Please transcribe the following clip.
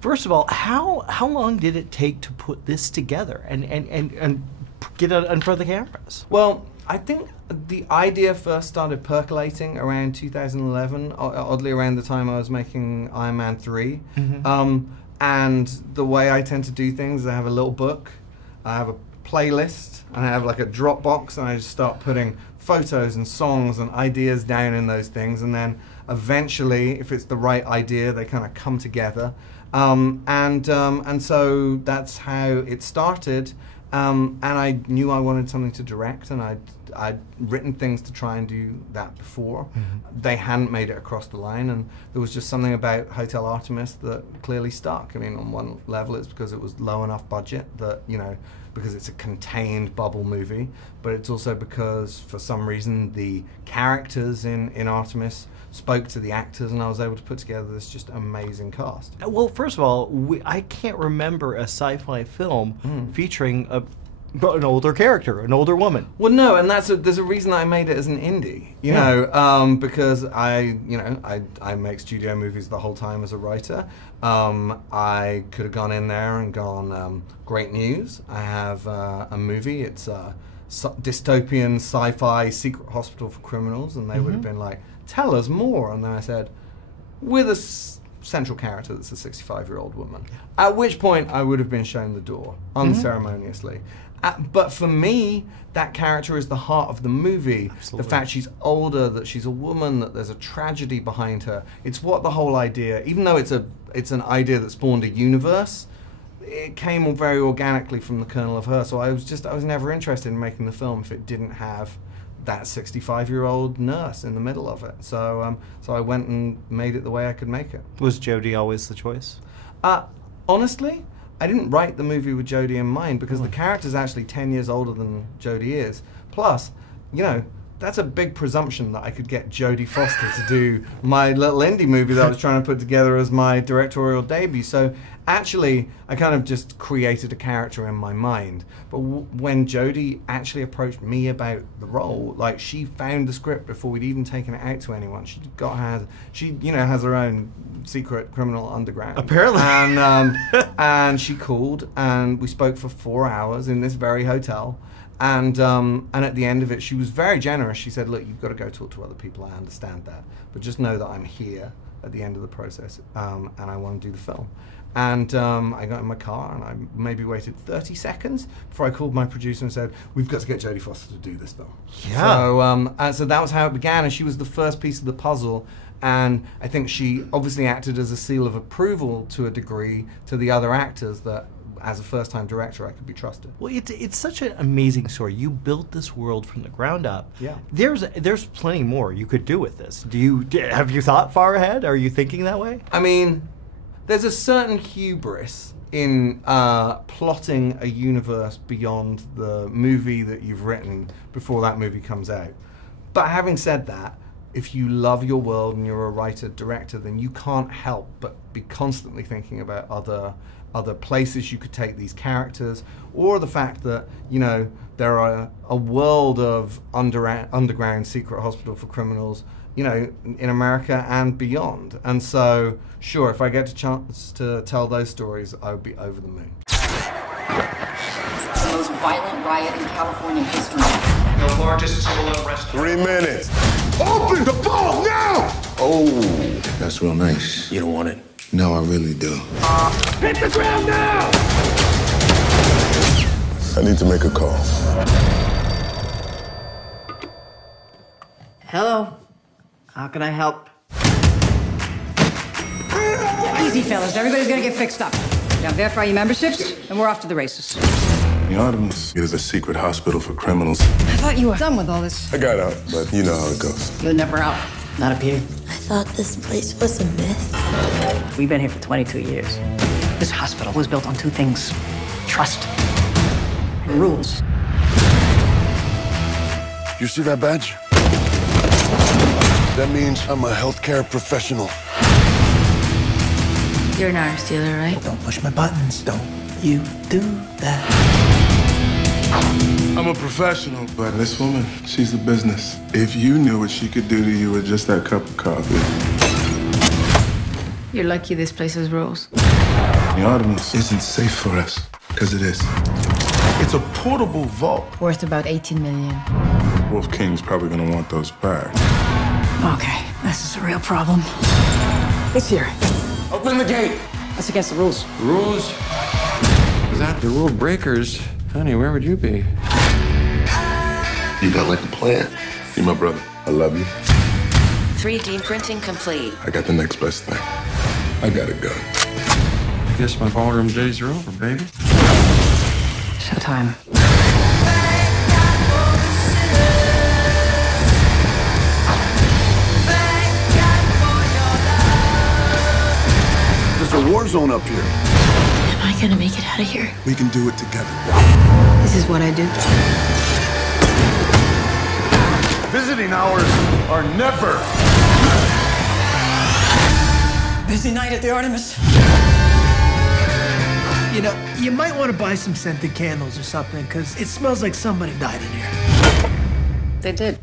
First of all, how long did it take to put this together and get it in front of the cameras? Well, I think the idea first started percolating around 2011, oddly around the time I was making Iron Man 3. And the way I tend to do things is I have a little book, I have a playlist, and I have like a Dropbox, and I just start putting photos and songs and ideas down in those things, and then eventually, if it's the right idea, they kind of come together. And so that's how it started. And I knew I wanted something to direct, and I'd written things to try and do that before. They hadn't made it across the line, and there was just something about Hotel Artemis that clearly stuck. I mean, on one level, it's because it was low enough budget that, you know, because it's a contained bubble movie, but it's also because, for some reason, the characters in Artemis spoke to the actors, and I was able to put together this just amazing cast. Well, first of all, I can't remember a sci-fi film featuring an older character, an older woman. Well, no, and there's a reason I made it as an indie, you know, because I make studio movies the whole time as a writer. I could have gone in there and gone, great news, I have a movie, it's a dystopian sci-fi secret hospital for criminals, and they would have been like, tell us more. And then I said, with a central character that's a 65-year-old woman. At which point I would have been shown the door, unceremoniously. But for me, that character is the heart of the movie. Absolutely. The fact she's older, that she's a woman, that there's a tragedy behind her. It's what the whole idea, even though it's an idea that spawned a universe, it came very organically from the kernel of her. So I was never interested in making the film if it didn't have that 65-year-old nurse in the middle of it. So so I went and made it the way I could make it. Was Jodie always the choice? Honestly, I didn't write the movie with Jodie in mind, because the character's actually 10 years older than Jodie is. Plus, you know, that's a big presumption that I could get Jodie Foster to do my little indie movie that I was trying to put together as my directorial debut. So actually, I kind of just created a character in my mind. But when Jodie actually approached me about the role, like, she found the script before we'd even taken it out to anyone. She you know, has her own secret criminal underground. Apparently. And and she called, and we spoke for 4 hours in this very hotel. And at the end of it, she was very generous. She said, look, you've got to go talk to other people, I understand that, but just know that I'm here at the end of the process, and I want to do the film. And I got in my car, and I maybe waited 30 seconds before I called my producer and said, we've got to get Jodie Foster to do this film. Yeah. So that was how it began, and she was the first piece of the puzzle. And I think she obviously acted as a seal of approval to a degree to the other actors that, as a first-time director, I could be trusted. Well, it's such an amazing story. You built this world from the ground up. Yeah. There's plenty more you could do with this. Have you thought far ahead? Are you thinking that way? I mean, there's a certain hubris in plotting a universe beyond the movie that you've written before that movie comes out. But having said that, if you love your world and you're a writer-director, then you can't help but be constantly thinking about other places you could take these characters, or the fact that, you know, there are a world of underground secret hospital for criminals, you know, in America and beyond. And so, sure, if I get a chance to tell those stories, I would be over the moon. It's the most violent riot in California history. The largest civil unrest. 3 minutes. Open the ball now! Oh, that's real nice. You don't want it? No, I really do. Hit the ground now! I need to make a call. Hello. How can I help? Easy, fellas. Everybody's gonna get fixed up. Now verify your memberships, and we're off to the races. The Artemis is a secret hospital for criminals. I thought you were done with all this. I got out, but you know how it goes. You're never out. Not up here. I thought this place was a myth. We've been here for 22 years. This hospital was built on 2 things: trust and rules. You see that badge? That means I'm a healthcare professional. You're an arms dealer, right? Don't push my buttons. Don't you do that. I'm a professional, but this woman, she's a business. If you knew what she could do to you with just that cup of coffee. You're lucky this place has rules. The Artemis isn't safe for us, because it is. It's a portable vault. Worth about 18 million. Wolf King's probably gonna want those back. Okay, this is a real problem. It's here. Open the gate! That's against the rules. Rules? Without the rule breakers, honey, where would you be? You got like a plan. You're my brother. I love you. 3D printing complete. I got the next best thing. I got a gun. I guess my ballroom days are over, baby. Showtime. There's a war zone up here. Am I gonna make it out of here? We can do it together. This is what I do. Visiting hours are never. Busy night at the Artemis. You know, you might want to buy some scented candles or something, because it smells like somebody died in here. They did.